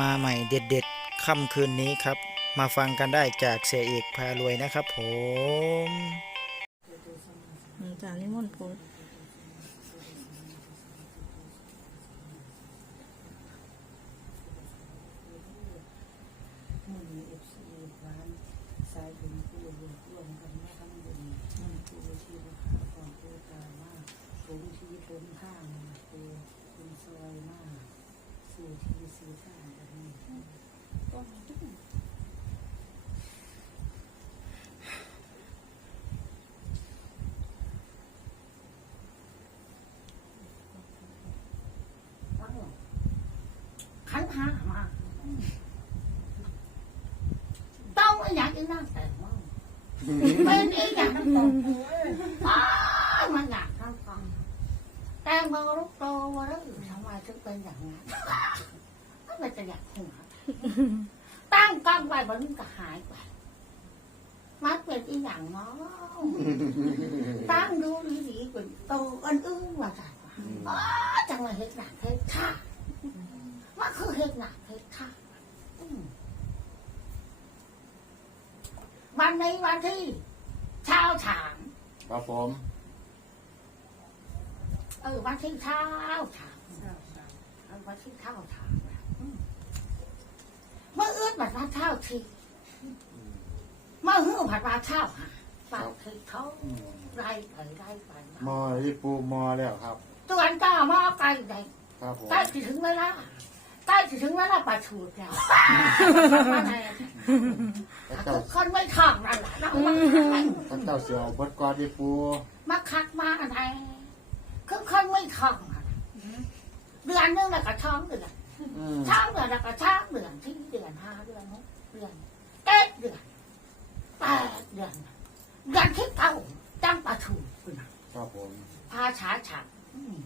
มาใหม่เด็ดๆค่ำคืนนี้ครับ มาฟังกันได้จากเสียเอกพารวยนะครับผมอาจานิมนต์พูดต์ มือเอฟซีร้านสายบุญผู้รวมรวมกันมาทำบุญมันผู้ชีวะก่อนผู้ตายมากสมชีวิตล้นข้างผู้คุณซอยมากสู่ชีวิตสู่ข้างแบบนี้ก็ ขันห้ามาต้องไม่อยากจะนั่งแต่งว่าเป็นอีอย่างนั้นตรงอ้าวมันอยากทำฟังแต่มาลูกโตมาแล้วทำไมถึงเป็นอย่างนั้นก็เป็นแต่อยากหัวตั้งกล้องไว้มันก็หายไปมันเป็นอีอย่างเนาะตั้งดูดีๆเป็นโตอันอื้อว่าจังอ๋อจังเลยเฮ็ดหนักเฮ็ดท่า มันคือเฮ็ดหนักเฮ็ดท่าอืมวันนี้วันที่เช้าฉางครับผม เออวันที่เช้าฉางเออวันที่เช้าฉางนะอืมเมื่ออื้นบัดวันเช้าทีเมื่อหื้อผัดวันเช้าหาฝากทีเขาอืมไล่ไปไล่ไปมอที่ปูมอแล้วครับ ตัวนก้าหม้อไก่ใดครับผมใกล้จะถึงเวลา ใกล้จะถึงเวลาประชูดแล้วมาไหนพระเจ้าคนไม่ท่องนั่นแหละเรามาพระเจ้าเสียวบดกอดที่ปูมาคักมาอะไรคือคนไม่ท่องอะเดือนนึงแล้วก็ท้องเดือนอืมท้องเดือนแล้วก็ท้องเดือนที่เดือนห้าเดือนหกเดือนเจ็ดเดือนแปดเดือนเดือนที่เก้าตั้งประถูคุณน่ะครับผมภาษาฉันอืม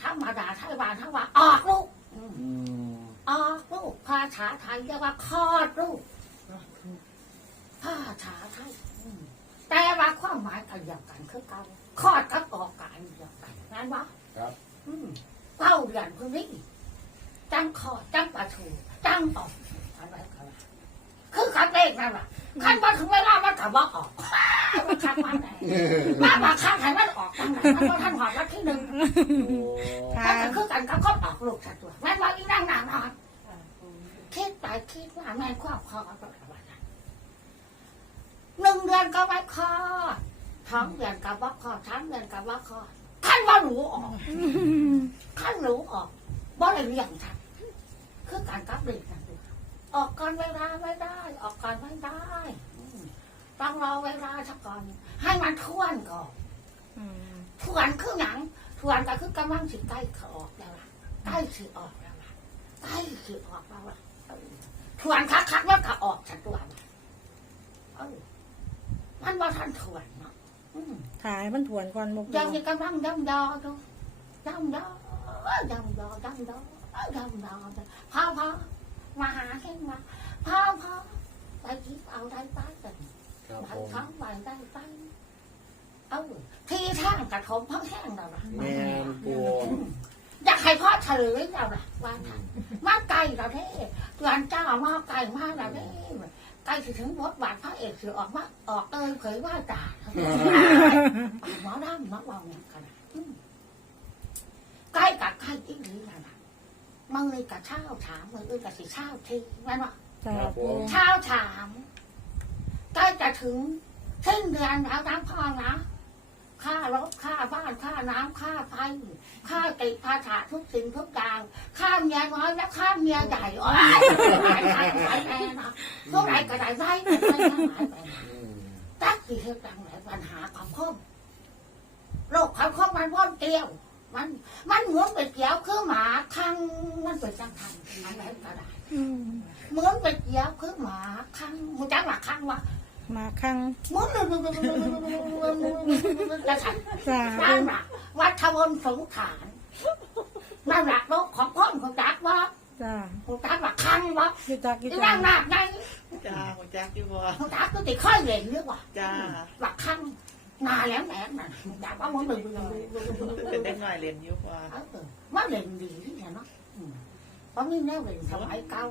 ธรรมดาไทยบานทั้งว่าออกลูก อืมอืมออกลูกภาษาไทยเรียกว่าคลอดลูกภาษาไทยอืมแต่ว่าความหมายกันเดียวกันคือเก่าคลอดกับออกกันเดียวกันนั่นวะครับอืมเก้าเดือนคนนี้จังคลอดจังประถูจังออกอะไรกันล่ะคือคันเลขนั่นแหละคันมาถึงเวลามันกับว่าออก มันคันมาไหนมาบางครั้งให้มันออกจังไหนมันก็ท่านหอดรักที่หนึ่งโอ้ถ้าจะคือกันกับคนออกลูกสัตว์ตัวแม่นว่าอีนั่งนานนอนคิดไปคิดว่าแม่นความคอตัวละวันหนึ่งเดือนก็ไว้คอท้องเดือนกับว่าคอทั้งเดือนกับว่าคอขั้นว่าหนูออกขั้นหนูออกบ่เลยเรียงทันคือการกับเด็กกันตัวออกก่อนเวลาไม่ได้ ออกก่อนไม่ได้อืม ต้องรอเวลาสักก่อน ให้มันทวนก่อนอืมทวนคือหนังทวนก็คือกำลังสิใกล้เขาออกแล้วล่ะใกล้สิออกแล้วล่ะใกล้สิออกแล้วล่ะเออทวนคักคักๆแล้วก็ออกจากตัวมันเออมันว่าท่านทวนเนาะอืมถ่ายมันถวนก่อนบ่ปูยังมีกำลังดำดอดูดำดอดำดอดำดอดำดอพ่อพ่อมาหาให้มาพ่อพ่อไปคิดเอาได้ไปกัน ครับไปผมท้งไปได้ไปเอาที่ทางกระทมพ่อแห้งเราละแม่นปูอยากให้พ่อเฉลยเราละว่าทางมาไกลเราเด้เตือนเจ้ามาไกลมากเราเด้ใกล้ถึงบทบาทพระเอกสือออกมาออกเอ้ยเผยว่าจ่าหมอดำหมอบอกอย่างกันใกล้กับใกล้จริงหรือล่ะมึงเลยกับเช้าถามมึงเลยกับสิเช้าทีแม่นว่าจ้าปูเช้าถาม ใกล้จะถึงสิ้นเดือนแล้วนะพ่อนะค่ารถค่าบ้านค่าน้ำค่าไฟค่าติดภาษาทุกสิ่งทุกอย่างค่าเมียน้อยและค่าเมียใหญ่โอ้ยหลายหลายหลายแน่นะเท่าไหรก็ได้ไว้ไม่ได้หายไปอืมตักที่เฮ็ดดังไหนปัญหาความคมโรคความคมมันว่อนเกลียวมัน มันเหมือนเป็ดเกียวคือหมาคังมันเป็นจังทันมันไหนก็ได้อืมเหมือนเป็ดเกียวคือหมาคังมึงจักหมาคังวะ มาข้างหมุนกระสันจ้านั่นแหละวัฒวนสงขานนั่นแหละโรคของพ่นของจักวะจ้าของจักว่าคังวะอยู่จักอยู่ที่จ้านั่งหนักไงจ้าของแจ็คอยู่บ่ของจักก็ติดค่อยเหล่นเยอะว่ะจ้าว่าคังนาแล้วแหนน่ะจักว่ามันดึงเป็นเด็กหน่อยเรียนอยู่กว่าเออว่าเหล่นดีที่ไหนเนาะอืมเพราะมีแนวเรียนสมัยเก่า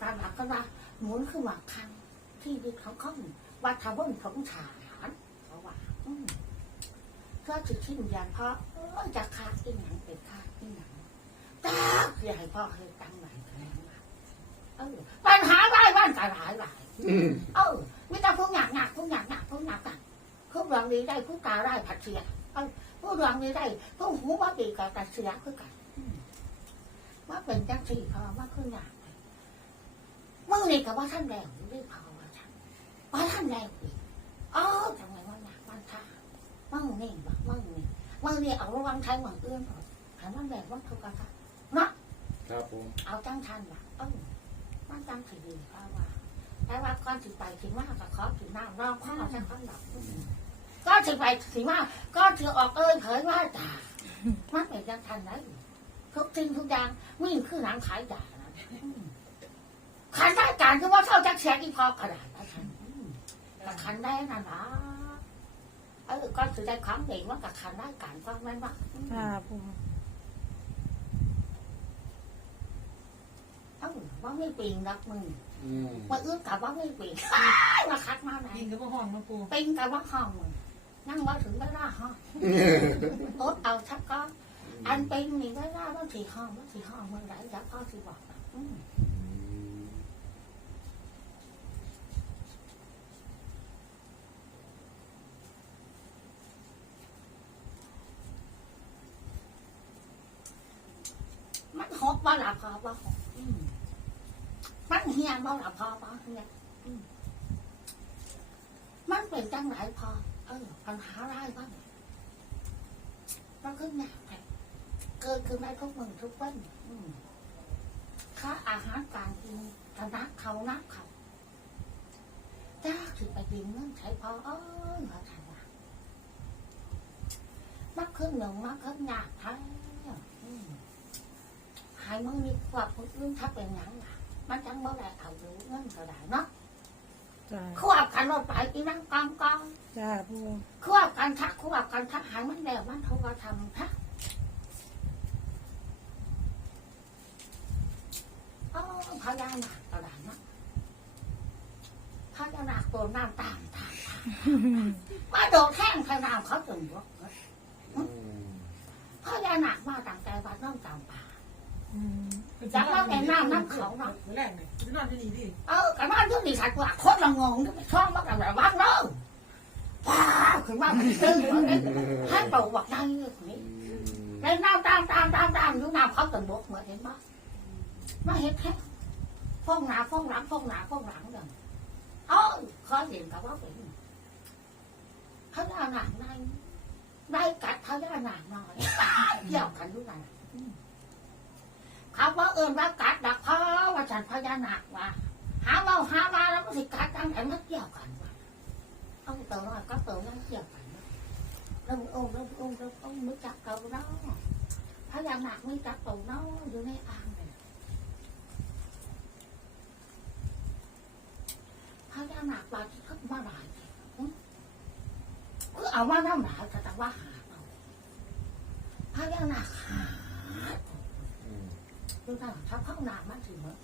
การหลักก็ว่าหมุนคือหมัก คันที่ดินของเขาว่าทำว่ามันสงสารเขาว่าอืมเพื่อจะชิ้นยันเพราะเอ้ยจะคาดที่หนังเป็นคาดที่หนังจ้าอย่าให้พ่อให้ตั้งไหนแรงมาเออปัญหาได้บ้านแต่หลายหลายอืมเออไม่ต้องพูดหนักหนักพูดหนักหนักพูดหนักหนักพูดรองดีได้พูดตาได้ผัดเสียเออพูดรองดีได้พูดหูว่าดีกับตัดเสียคือกันอืมว่าเป็นจังสี่พอว่าคือหนักมึงนี่กับว่าท่านแล้วไม่พอ ว่าท่านว่าท่านแล้วอีกอ๋อทำไมว่าหนักมันท่ามึงนี่บักมึงนี่มึงนี่เอาระวังใช้หวังเอื้อนก่อนหันมันแบบว่าทุกข์กันเนาะครับผมเอาจังทันว่ะเออมันจังถือดีเพราะว่าแต่ว่าก่อนสิไปถึงว่าก็ขอถึงน้ำรองข้าวจะข้าวหลับก็ถึงไปถึงว่าก็ถือออกเอ้ยเผยว่าด่ามันเป็นยังทันไหนทุกสิ่งทุกอย่างมีคือหนังขายด่านะขายได้การคือว่าเท่าจะแชร์อีพอกระดาษนะ ท่านแต่ขันได้นั่นนะเออก็ถือได้ความเด่นว่ากับขันได้การฟังแม่นว่าค่ะปูเออว่าไม่ปิงรักมึงอืมว่าเอื้อกับว่าไม่ปิงมาคัดมาไหนยิงกับพ่อห้องมาปูปิงกับว่าห้องมึงนั่งว่าถึงได้ละห้องโอ๊ตเอาชักก้อนอันเป็นนี่ได้ละว่าสี่ห้องว่าสี่ห้องมึงไหนจะพ่อสี่บอก มันหกบ่หลับพอบ่หอืมมันเฮียบ่หลับพอบ่เฮียมันเป็นจังไหนพอ เออปัญหาอะไรบ้างมันขึ้นหนักเลยเกิดขึ้นได้ทุกมึงทุกวันค่าอาหารการกินกนักเขานักเขาจ้าถึงไปกินเงินใช้พอเออมาทันว่ามักขึ้นหนึ่งมักขึ้นหนักแท้อืม หายมือนี่กว่าคนอื่นถ้าเป็นหยังล่ะมันจังเมื่อไรเอาดูเงินก็ได้เนาะจ้าควบกันรถไปอีนั่งกองกองจ้าปูควบกันทักควบกันทักหายมันแล้วมันโทรมาทำทักอ๋อพญานาคกระดานนะพญานาคตัวน้ำตามตามตามมาโดนแข้งพญานาคเขาจนบอกอืมพญานาคมาตั้งใจวัดน้องจำปาอืม จักว่าแต่น้ำน้ำเขาเนาะแรกเลยจะนอนที่นี่ดิเออกันว่ายุ่งดีสัตว์ว่าคนละงงช่องมากันแบบว่างเนาะว้าวคือว่ามันตื้อเลยให้เป่าวักได้เลยคนนี้อืมในน้ำตามตามตามตามอยู่น้ำเขาตึงบกเหมือนเห็นปะมาเห็นแค่ฟ้องหนาฟ้องหลังฟ้องหนาฟ้องหลังเดินเอ้ยขอเห็นกับว่าเป็นพญานาคในในกัดพญานาคน้อยเกี่ยวกันด้วยกัน เขาว่าเอิญว่ากัดดักพ่อว่าฉันพญานาคว่าหาเราหามาแล้วก็สิกัดตั้งแต่มันเกี่ยวกันว่าเอาตัวน้อยก็ตัวนั้นเกี่ยวกันเริ่มองเริ่มองเริ่มองมือจับเก่าเนาะพญานาคไม่จับตัวเนาะอยู่ในอ่างเลยพญานาคว่าที่เขามาหลายคือเอาว่าน้ำหลายแต่ว่าหาเอาพญานาคหา ดูนะถ้าเข้าน้ำมันถึงเหมือน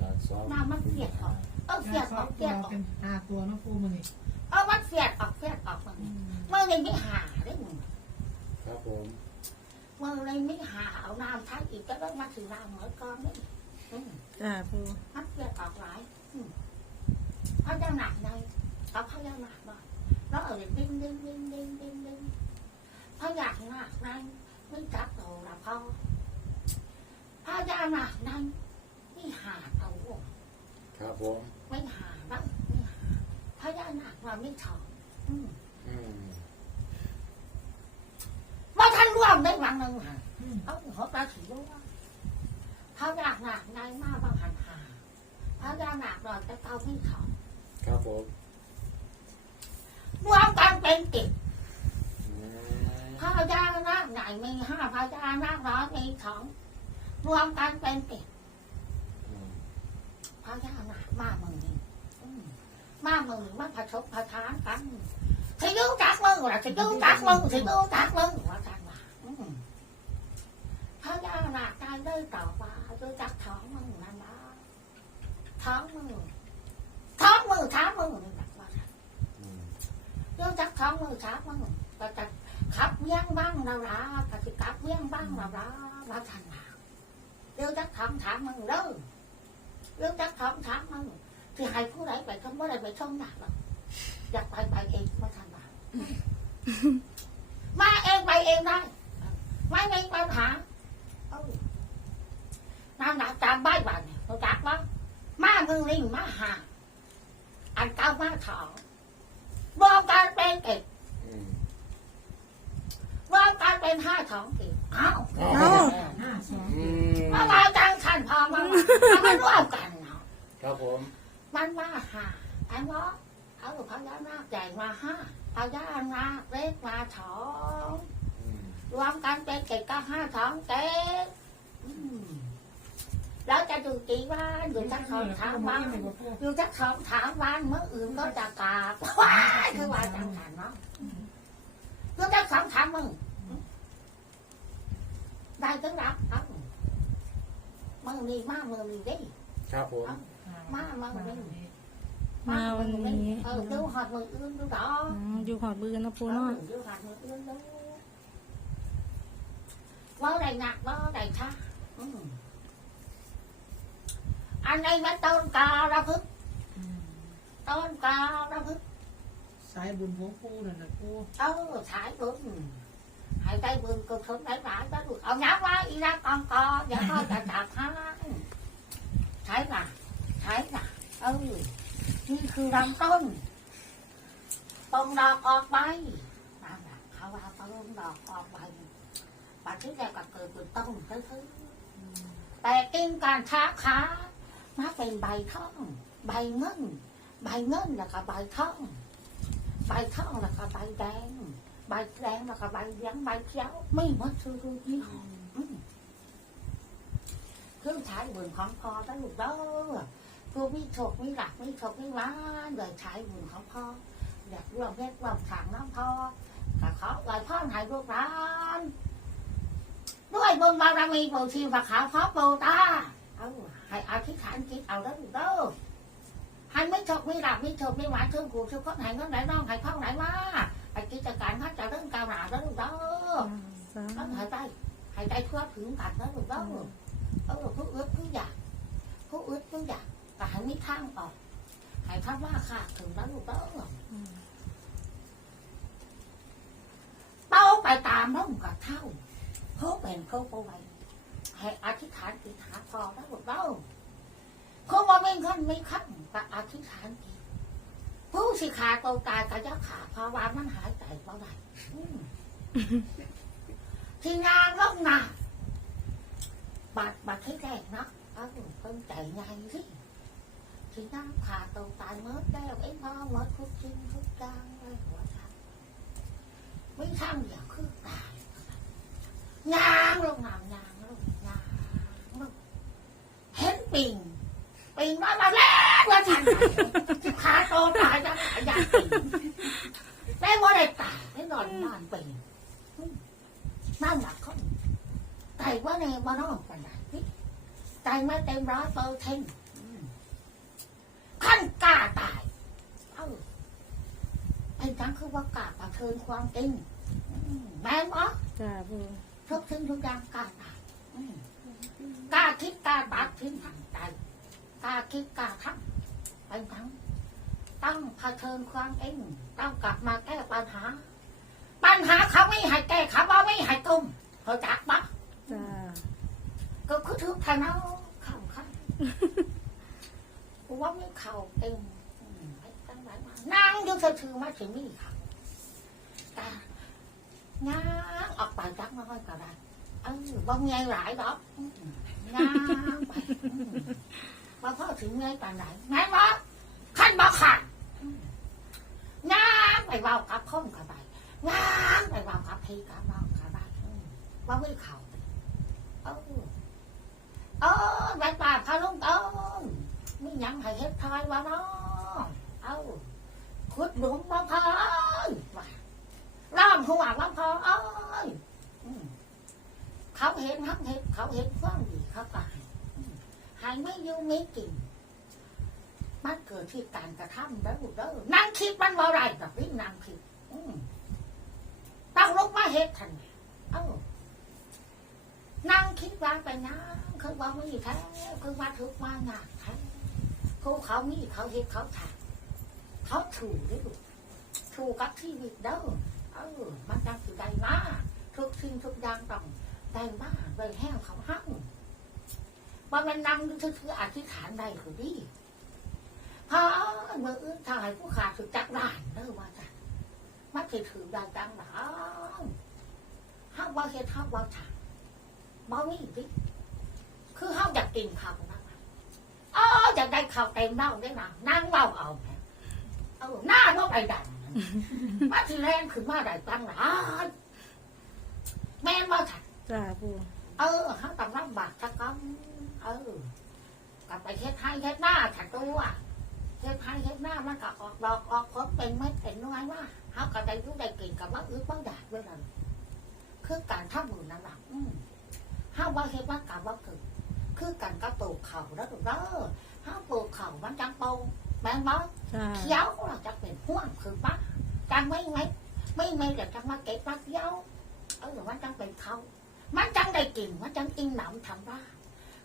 จากสองน้ำมันเปียกออกเออเปียกออกเปียกออกเป็นหาตัวน้องปูมันนี่เออมันเปียกออกเปียกออกมันเมื่อเลยไม่หาได้มึงครับผมเมื่อเลยไม่หาเอาน้ำท้ายอีกก็ต้องมาถึงน้ำเหมือนก้อนนี่อืมจ้าปูมันเปียกออกหลายอืมพระเจ้าหนักในเอาพระเจ้าหนักบ่อยแล้วเอาดิ้งดิ้งดิ้งดิ้งดิ้งดิ้งพระอยากหนักในไม่จับโตละพ่อพ ระเจ้าหนักในไม่หาเอาครับผมไม่หาบ้างไม่หาพญานาคว่าไม่ชอบอืมอืมว่าท่านร่วมได้วันหนึ่งค่ะเอาหัวปลาถือว่าพญานาคในมาบางหันหาพญานาครอยแต่เก้าไม่ชอบครับผมรวมกันเป็นติดอืมพญานาคใหญ่มีห้าพญานาคน้อยมีสอง รวมกันเป็นติดอืมพญานาคมาเมืองนี้อืมมาเมืองมาผสมผสานกันสิยูจักมึงล่ะสิยูจักมึงสิยูจักมึงว่าจังว่าอืมพระยานาคได้ได้ต่อว่าดูจักท้องมึงนั่นละท้องมึงท้องมือท้ามือนี่แบบว่าอืมดูจักท้องมือท้ามือก็จะขับเบี้ยงบ้างเราละก็จะขับเบี้ยงบ้างเราละว่าทันมา ดูจักท้องถามมึงเด้อดูจักท้องถามมึงที่ให้ผู้ใดไปก็ไม่ได้ไปช่องหนักหรอกอยากไปไปเองว่าทันมามาเองไปเองได้ไม่มีปัญหาเอ้าน้ำหนักจำใบบันรู้จักมั้งมามือลิงมาหาอันเก้ามาถองรวมกันเป็นเอกอืม รวมกันเป็นห้าถองอีกเอ้าเอาเอ้า ห้าสองอืมมามาจังขันพอมามาเอามารวมกันเนาะครับผม มันมาหาไอ้หมอเอาพญานาคใหญ่มาห้าพญานาคเล็กมาถองอืมรวมกันเป็นเจ็ดก็ห้าสองเจ็ดอืมแล้วจะดูกี่วันอยู่ทั้งสองสามวันอยู่ทั้งสองสามวันเมื่ออื่นก็จะกราบว้ายคือว่าจังสันเนาะ อยู่ทั้งสองสามมึงได้ถึงรับเอ้ามึงมีมากมึงมีดิครับผมมาวันนี้เออดูหอดมืออื่นดูดอกอืมอยู่หอดบือนะปูเอเนาะอดูหอดมืออื่นดูว่าได้หนักว่าได้ช้าอืมอันนี้มันต้นกาละพึกต้นกาละพึก สายบุญของปูนั่นนะปูเออสายบุญห้ได้บุญกุศลได้หลายได้บุญเอาน้ำไว้อีรักกองกอเดี๋ยวพ่อจะจับให้ใช่ป่ะใช่ป่ะเออนี่คือลำต้นปงดอกออกใบนั่นแหละเขาว่าปงดอกออกใบปัจจุบันก็เกิดเป็นต้นซื่อๆแต่กินการค้าค้ามาเป็นใบท่อง ใบเงิน ใบเงินแล้วก็ใบท่อง ใบท่องแล้วก็ใบแดง ใบแดงแล้วก็ใบเหลืองใบเขียวไม่หมดคือรูยี่ห้ออืมเครื่องใช้บุญของพอได้ลูกเด้อผู้มีโชคมีหลักมีโชคมีหวานเลยใช้บุญของพ่ออยากร่วมเพชรร่วมทางน้ำพ่อก็ขอลอยพ่อให้ลูกหลานด้วยบุญบารมีปู่ชีพขาวพ่อปู่ตาเอาให้อธิษฐานจิตเอาแล้วลูกเด้อ ให้ไม่ชกไม่หลับไม่ชกไม่หวานเชื่อกูเชื่อคนให้เงินไหนน้องห้เข้าไหนมาไอ้กิจการพัดจะเรื่องกาวหนาแล้วลูกเด้อสาต้องห้ได้ให้ได้ทั่วถึงกันแล้วลูกเด้อเออผู้อึดผู้อยากผู้อึดผู้อยากแต่ให้ไม่ทางออกให้คำว่าขาดถึงแล้วลูกเด้อเป้าไปตามน้องกับเท่าเขาเป็นเขาป่วยให้อธิษฐานจิตหาพอแล้วลูกเด้อเขาว่าไม่ขึ้นไม่ขึ้น ก็อธิษฐานจิตผู้สิขาตัวตายก็จะขาเพราะว่ามันหายใจเ่าได้อืมที่งานลงนาบัดบัดที่แรกเนาะเอาเพิ่งใจไงสิที่งานขาตัวตายเมื่อแล้วไอ้พ่อเมื่อทุกชิ้นทุกอย่างเลยหัวใจไม่ทำเดี๋ยวคือตายงานลงน้ำงานลงงานลงเห็นปิง ปีนมามาแล้วว่าฉันจะขาโตตายจะขายากปีนได้ว่าได้ตายได้นอนนอนปีนนั่นหละเขาใจว่าในบ้านนอกกันไหนใจไม่เต็มร้อยเปอร์เซ็นต์ขั้นกล้าตาย เอ้าไอ้จังคือว่ากล้าประเทินความจริงแม่นบ่จ้าปูทุกสิ่งทุกอย่างกล้าตายกล้าคิดกล้าตัดทิ้งทางใจ กล้าคิดกล้าทำเป็นทั้งต้องเผชิญความเองต้องกลับมาแก้ปัญหา ปัญหาเขาไม่ให้แก้เขาว่าไม่ให้กุมเขาจักปะจ้าก็คือทุกทนเอาเข่าข้างกูว่าไม่เข่าเองอืมไม่ตั้งหลายมานั่งอยุ่เฉยๆมาถึงนี่ค่ะตาง้างออกไปจักน้อยก็ได้เออบ่ไงหลายดอกอืมง้างไป อืมาพ่อถึงไงป่านไหนไงวะขั้นบ่ขาดงางไปเบากับข้มกับไปงางไปเบากับพี่กับน้องกับไปว่าไม่เขาเออเออไปป่าพาลุงเอิงไม่ยังให้เฮ็ดทายวะเนาะเอ้าขุดหลุมมาพายว่าล่ามหัวว่าพอเอ้ยเขาเห็นเขาเห็นเขาเห็นความดีเขาก็ให้อืมให้ไม่ยุ่งไม่กินมันเกิดที่การกระทำแล้วเด้อนั่งคิดมันว่าไรแบบนี้นั่งคิดต้องลุกมาเฮ็ดทันเอ้านั่งคิดว่าไปนะคือว่าไม่แท้คือว่าทุกมางานแท้เขาเขามีเขาเฮ็ดเขาถ่ายเขาถูกด้วยถูกกับชีวิตเด้อเออมันจังสิได้มาทุกสิ่งทุกอย่างต้องได้มาไว้แห้งเขาหั่ง ว่ามันนั่งคืออธิษฐานได้คือดีพอเมื่ออื่นทายผู้ขาดถึงจักรานเด้อว่าจ้ะมันสิถือได้จังหรอห้าว่าเฮ็ดห้าว่าถ่ายบ่มีดิคือห้าอยากกินข้าวนั่นอ๋ออยากได้ข้าวเต็มเน่าได้หนังนั่งเล่าเอาแม่เออหน้าโน้ไอ้ดันมาทีแรงขึ้นมาได้ตังหลานแม่นว่าถ่ายจ้าปูเออเขาต้องลำบากสักก้อน เออกลับไปเฮ็ดให้เฮ็ดหน้าฉันตัวเฮ็ดให้เฮ็ดหน้ามันก็ออกดอกออกผลเป็นเม็ดเป็นน้อยว่าเขาก็ได้รู้ได้กินกับว่าอื้อบ้างดาดด้วยกันคือการทำมือนั่นแหละอืมห้าว่าเฮ็ดว่าการว่าคือคือการกระปลูกเข่าแล้วถูกเด้อห้าปลูกเข่ามันจังโตแม่นบ่จ้าเขียวเราจะเป็นห่วงคือปะจังไม่ไม่ไม่ไม่เดี๋ยวจังมาเก็บมาเขียวเออมันจังเป็นเขามันจังได้กินมันจังอิ่มหนำทำว่า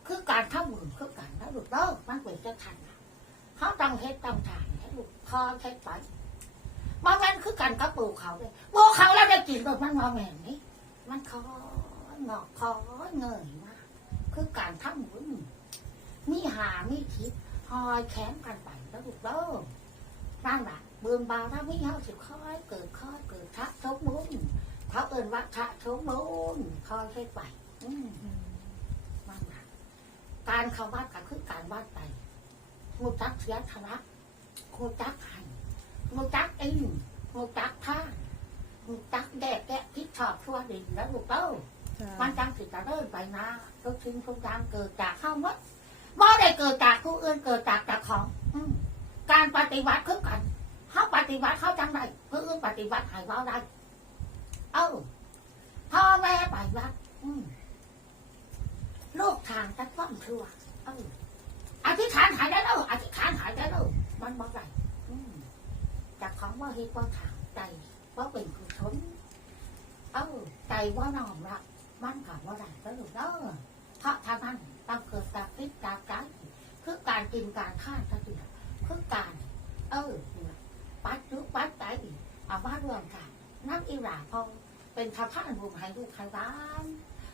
คือการทำมือคือการแล้วลูกเด้อมันเป็นจะทันเขาต้องเฮ็ดต้องทานให้ลูกพอเฮ็ดไปมาแม่นคือการกระปูเขาเลยปูเขาแล้วได้กินโดยมันมาแม่นนี่มันคอยงอกคอยเงยมาคือการทำมือมีหามีคิดหอยแขนกันไปแล้วลูกเด้อนั่นแหละเบื่อบาวถ้าไม่เอาสิค่อยเกิดค่อยเกิดทักทบมุนเขาเอินว่าพระสมบูรณ์คอยให้ไปอืม การเข้าวัดก็คือการวัดไปงูจักเสียธระงูจักหันงูจักอินงูจักท่างูจักแดดแกะพิชอบชั่วดินแล้วลูกเต้าจ้ามันจังสิจะเดินไปนะทุกทิ้งทุกอย่างเกิดจากข้าวมัดบ่ได้เกิดจากผู้อื่นเกิดจากจากของอืมการปฏิบัติคือกันเขาปฏิบัติเขาจังไดผู้อื่นปฏิบัติให้เราได้เอ้าพ่อแม่ไปวัด อืมลูกทางแต่ความชั่วเอออธิษฐานหายได้แล้วอธิษฐานหายได้แล้วมันบอกไรอืมจากของว่าเฮ็ดว่าถามใจว่าเป็นกุศลเออใจว่าน้อมรับมันกับว่าไรก็ลูกเด้อเพราะถ้ามันต้องเกิดจากพิษจากการคือการกินการฆ่าทัศน์คือการ เออปัดยุปัดใจเอามาร่วมกันนักอีหลาพองเป็นทาพานบุญให้ลูกให้บ้าน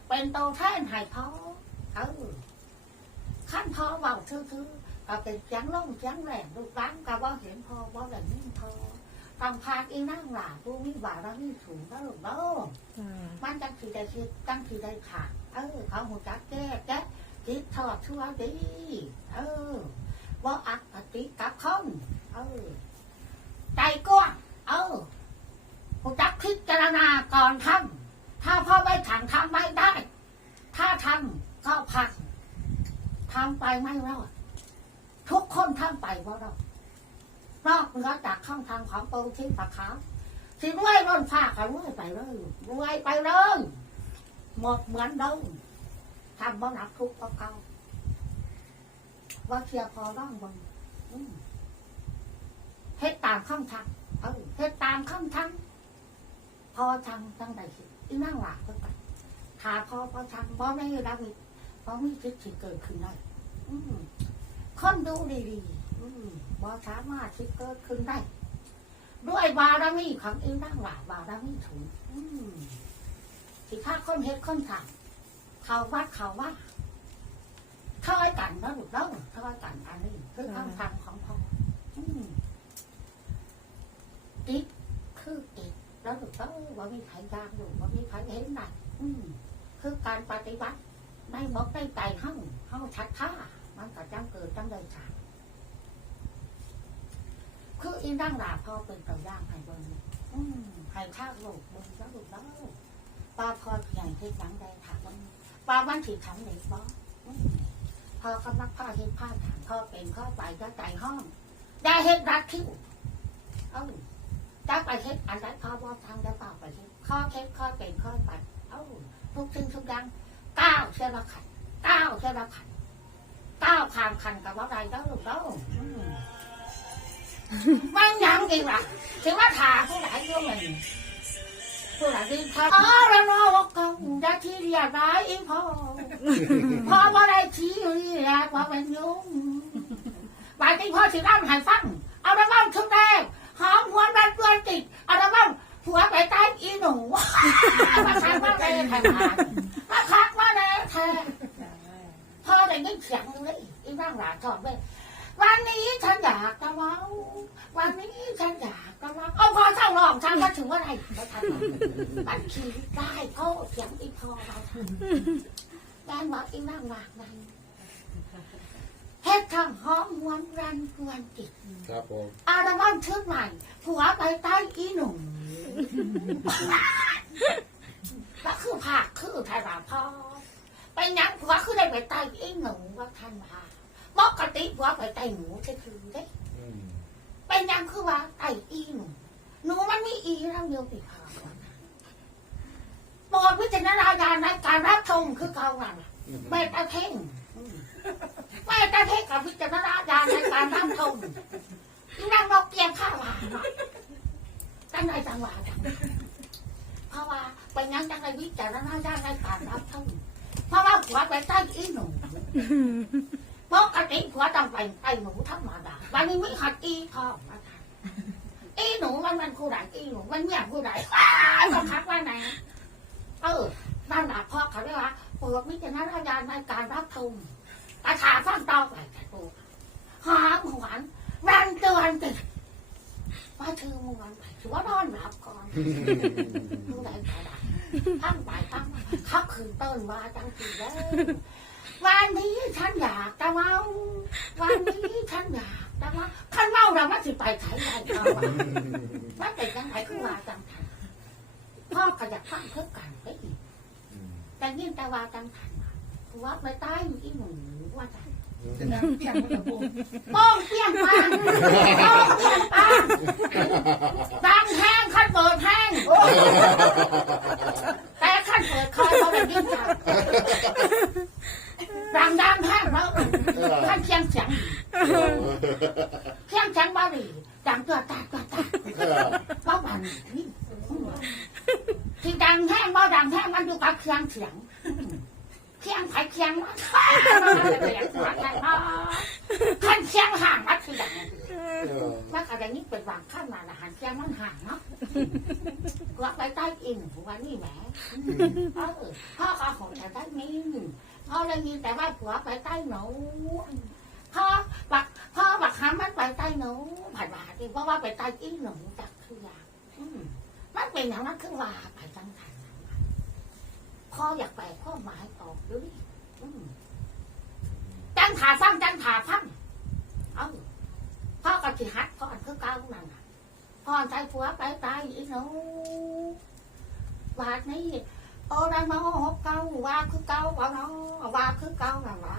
เป็นโตแท่นให้พ่อ เออขั้นพ่อเบาซื่อๆก็เป็นเสียงล่มเสียงแหลมลูกร้านก็ว่าเห็นพ่อว่าแบบนี้พ่อทำพานอีนั่งหลาผู้มีบารมีสูงก็ลูกเด้อจ้ามันจังสีได้คิดจังสีได้ขาดเออ เขาหูจักแก้แก้คิดทอดชั่วดี เออว่าอักปฏิกับคนเออใจกว้างเออหูจักพิจารณาก่อนทำถ้าพ่อไม่ถังทำไม่ได้ ถ้าทำ ก็พังทำไปไม่รอดทุกคนทำไปว่ารอดนอกเหนือจากช่องทางของโปรที่ปะขาวสิรวยร่นผ้าก็รวยไปเลยรวยไปเลยหมดเหมือนเดิมทำบ่หนักทุกข์ก็เก่าว่าเชียร์พอร่องบนเฮ็ดตามข้างทางเออเฮ็ดตามข้างทางพอทางจังใดสิอีนั่งหลักก็ไปถ้าพอพอทางบ่ไม่ได้วิ เพรามีสิทธิ์ที่เกิดขึ้นได้คนดูดีๆอืมบ่สามารถที่เกิดขึ้นได้ ด้วยบารมีของอินนั่งหลาบารมีถูงอืมสิถ้าคนเฮ็ดคนทำเขาวัดเขาว่าทอยกันนะลูกเด้อทอยกันอันนี้คือคำทำของพ่ออืมติดคือติดแล้วลูกเด้อว่ามีใครยางอยู่ว่ามีใครเห็นไหนอืมคือการปฏิบัติ ในบอกในใจเฮาเฮาชัดท่ามันก็จังเกิดจังได้ฉาคืออีนั่งหลาพ่อเป็นตัวอย่างให้เบิ่งอืมให้ข้าวลูกเบิ่งแล้วลูกแล้วปลาพอใหญ่ที่หลังใดถามว่าปลาบ้านถีทำไหนบ่อืมพอกำลังผ้าเห็นผ้าถามพ่อเป็นข้อไปจะใจห้อง ได้เห็ดรัดคิ้วเอ้าจะไปเห็ดอันใดพ่อบ่ทางจะเปล่าไปเห็ดข้อเห็ดข้อเป็นข้อไปเอ้าทุกสิ่งทุกอย่าง เก้าเท่าละขันเก้าเท่าละขันเก้าขามขันกับว่าไรเด้อลูกเด้ออืมมันยังอีกล่ะถือว่าถาผู้ไหนก็มันผู้ไหนที่ทำอ๋อแล้วเนาะว่าก็ได้ที่เรียกได้อีพ่อพ่อว่าได้ที่เรียกว่าเป็นยุ่งบางทีพ่อสิร่ำให้ฟังเอาละบ้างชุดแรกหอมหัวรันเปื้อนติดเอาละบ้างหัวไปใต้อีหนูมาคักมาเลยแทนมาคักม แทนพ่อได้ยินเสียงเลยอีนั่งหลานถอดเลยวันนี้ฉันอยากจะเมาวันนี้ฉันอยากจะเมาเอาพอเศร้าหลอกฉันก็ถึงว่าไรไม่ทันบัญชีได้เขาเสียงอีพอเราทันแม่บอกอีนั่งหลานไงเฮ็ดทางหอมหวนรันเปื้อนติดครับผมอาดามันชุดใหม่ผัวไปใต้อีหนุ่มแล้วคือผักคือไทยราพ่อ ไปยังผัวคือได้ไปใต้อีหนุ่มว่าท่านว่าปกติผัวไปใต้หนูใช่คือเด้อืมไปยังคือว่าใต้อีหนุ่มหนูมันมีอีแล้วเดียวติดพอโปรดวิจารณญาณในการรับชมคือเขาว่าน่ะไม่ตาเพ่งไม่ตาเพ่งกับวิจารณญาณในการรับชมนั่งนกเกียงข้าวหวานนะตั้งใจจังหวะเพราะว่าไปยังจังไรวิจารณญาณในการรับชม เพราะว่าผัวไปใต้อีหนูปกติผัวต้องไปใต้หนูธรรมดาวันนี้ไม่หัดอีพ่อมาทำอีหนูมันมันผู้ใดอีหนูมันเมียผู้ใดอ้าวมันคักว่าไหนเออนั่นแหละพ่อเขาเรียกว่าเปิดวิจฉารณญาณในการรับชมกระถาฟังต่อไปตูหอมหวานรันเตือนติว่าเธอมึงวันไปถือว่านอนหลับก่อนมึงไหนก็ได้ ตั้งไปตั้งมาขับคืนเต้นมาจังสีแล้ววันนี้ฉันอยากจะเมาวันนี้ฉันอยากจะเมาขันเมาเราไม่สิไปไถใหญ่เราอะไม่เป็นจังไหนขึ้นมาจังทันพ่อก็อยากฟังเพื่อกันไปอีกแต่ยิ่งแต่ว่าจังทันว่าไปใต้อีหนูว่าจัง จะน้ำเพียงกับปูป้องเปี้ยงปังป้องเปี้ยงปังดังแห้งขั้นเปิดแห้งแต่ขั้นเปิดคอยเขาแบบยิ่งจังดังดังแห้งแล้วขั้นเชียงเสียงเชียงเสียงบารีดังตัวตาตัวตาบ้าบันที่ดังแห้งบ้าดังแห้งมันอยู่กับเชียงเสียง เชียงไผ่เชียงมันขั้นเชียงห่างมันคือดังเออมันอะไรนี่เป็นวางข้ามมาละหันแก้มมันห่างเนาะกลับไปใต้อินวันนี้แหมเออพ่อก็ของแต่ใต้นี้พ่อเลยยินแต่ว่าผัวไปใต้หนูพ่อบักพ่อบักหามันไปใต้หนูผ่านมาที่เพราะว่าไปใต้อินหนูจากคืออย่างอืมมันเป็นอย่างนั้นคือว่าไปจังทัน พ่ออยากไปข้อหมายออกด้วยจังถาฟังจังถาฟังเอ้าพ่อกับสิฮัดพ่ออันคือเก้านั่นน่ะพ่อใจผัวไปตายอีหนูบาดนี้โอ้ได้มาหกเก้าว่าคือเก้าว่าเนาะว่าคือเก้านั่นละ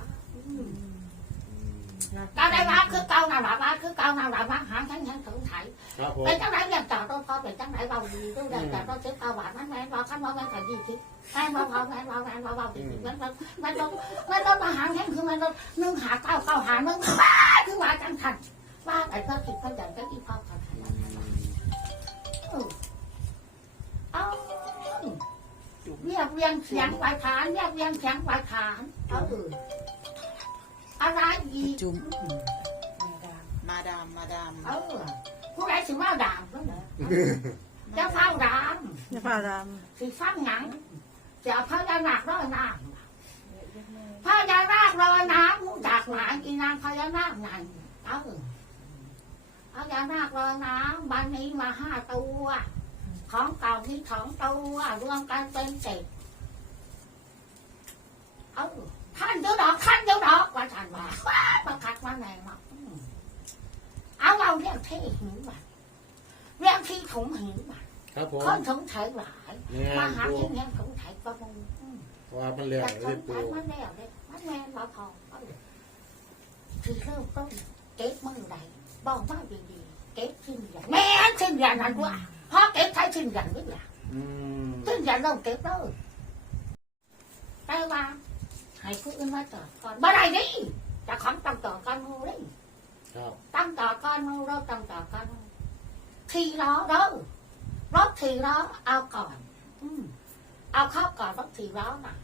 อืมก็ได้ว่าคือเก้านั่นละว่าคือเก้านั่นละว่าหาทั้งทั้งถึงไถครับผมเป็นจังไรอย่างต่อต้นพ่อเป็นจังไรเบาดีด้วยแต่แต่ต้นเจ็บเก้าบาทนั่นแม่เราขั้นว่าแม่ขายดีทิแม่เราเราแม่เราแม่เราเบาดีมันมันมันต้องมันต้องมาหาแค่คือมันต้องนึ่งหาเก้าเก้าหานึ่งคือว่าจังทันว่าไอ้ก็คิดก็อย่างก็อีพ่อกันเอาเรียกเรียงเสียงปลายฐานเรียกเรียงเสียงปลายฐานเอาเออ อะไรอีกจุ่มมาดามมาดามเออผู้ใดสิว่าด่ามก็เหรอจะเฝ้าด่ามอย่าพาดสิฟังหยังจะพญานาคร้อยน้ำพญานาคร้อยน้ำจากหลานอีนางพญานาคนั่นเออพญานาครอยน้ำบันนี้มาห้าตัวของเก่ามีสองตัวรวมกันเป็นเจ็ดเอาท่านเดียวดอกท่าน แรงมากอืมเอาเราเรียกเท่หิวมาเรียกที่ถุงหิวมาครับผมคนสงสัยหลายเนี่ยมาหาปูที่เนี้ยสงสัยประมงอืมว่ามันเรียกแต่สเรียงกปูสัยมันแล้วเลยมันแม่นมาพอเอาเลยคือเริ่มต้นเก็บมือใดบอกมาดีๆเก็บชิ้นใหญ่แม่นชิ้นใหญ่นั่นด้วยเพราะเก็บใช้ชิ้นใหญ่นี่แหละอืมชิ้นใหญ่เราเก็บเลยไปแต่ว่าให้ผู้อื่นมาจอดก่อนบ่ได้ดิ จะของต้องจอดก่อนหมูดิครับตั้งจอดก่อนหมูเราต้องจอดก่อนหมู่ทีล้อเด้อรถทีล้อเอาก่อนอืมเอาเข้าก่อนรถทีล้อน่ะ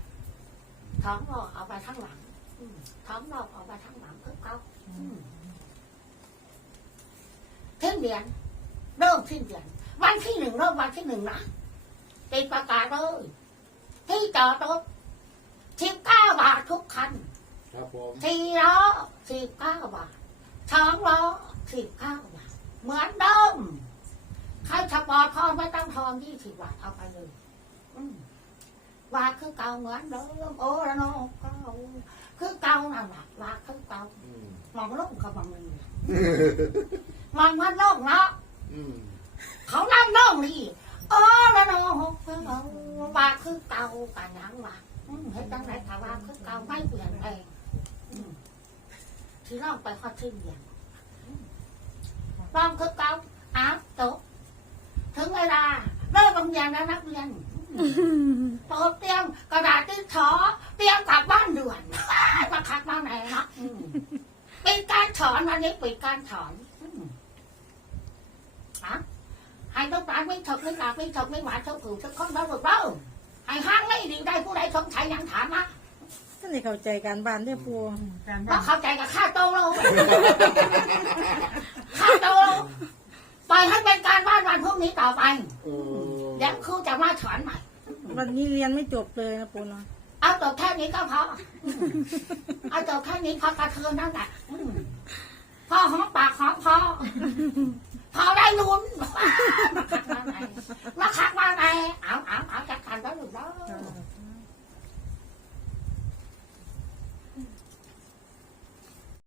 ท้องรอเอาไปข้างหลังอืมท้องรอเอาไปข้างหลังเพื่อเขาอืมเที่ยงเดือนเริ่มเที่ยงเดือนวันที่หนึ่งเริ่มวันที่หนึ่งนะเป็นประกาศเลยที่จอดรถสิบเก้าบาททุกคัน ครับผมสี่ล้อสิบเก้าบาทสองล้อสิบเก้าบาทเหมือนเดิมใครสปอร์ตทองไม่ต้องทองยี่สิบบาทเอาไปเลยอืมว่าคือเก่าเหมือนเดิมโอ้ละน้องเก่าคือเก่านั่นแหละว่าคือเก่าอืมมองโลกกับมองมันมองมันโลกเนาะอืมเขานั่งน้องนี่โอ้ละน้องว่าคือเก่ากันยังว่าอืมเห็นจังไรแต่ว่าคือเก่าไม่เปลี่ยนแปลงอืม ที่น้องไปข้อที่เรียนอืมน้องคือเก่าอ้าวจบถึงเวลาเริ่มโรงเรียนแล้วนักเรียนโตเตรียมกระดาษที่ขอเตรียมกลับบ้านด่วนมาคักมาไหนนะเป็นการถอนวันนี้เป็นการถอนอืมฮะให้ต้องการไม่ถกไม่หลับไม่ถกไม่หวานถกถูกทุกคนบ้าหมดเบ้าให้ห้างไม่ดีได้ผู้ใดสงสัยยังถามมาานได้เข้าใจการบ้านได้อปูการว่าบ้านเข้าใจกับข้าโตเราข้าโตเราปล่อยให้เป็นการบ้านวันพรุ่งนี้ต่อไปเออเดี๋ยวครูจะมาสอนใหม่ วันนี้เรียนไม่จบเลยนะปูเนาะเอาจบแค่นี้ก็พออืมเอาจบแค่นี้พอกระเทือนนั่นแหละอืมพอหอมปากหอมคอพอได้ลุ้นมาคักมาไงมาคักมาไงเอาเอาเอาจัดการก็หลุดแล้ว